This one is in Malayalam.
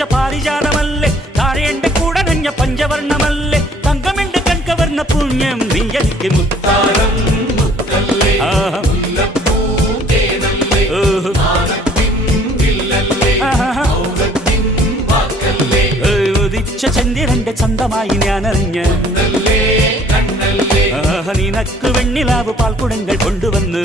പൂച്ച പാരിജാതമല്ലേ താഴെ എന്റെ കൂടെ നഞ്ഞ പഞ്ചവർണ്ണമല്ലേ തങ്കമെന്റെ കൺകവർണ്ണ പുണ്യം നീ എനിക്ക് മുത്താരം മുത്തല്ലേ ഉദിച്ച ചന്ദ്രന്റെ ചന്തമായി ഞാനറിഞ്ഞ നിനക്ക് വെണ്ണിലാവ് പാൽക്കുടങ്ങൾ കൊണ്ടുവന്ന്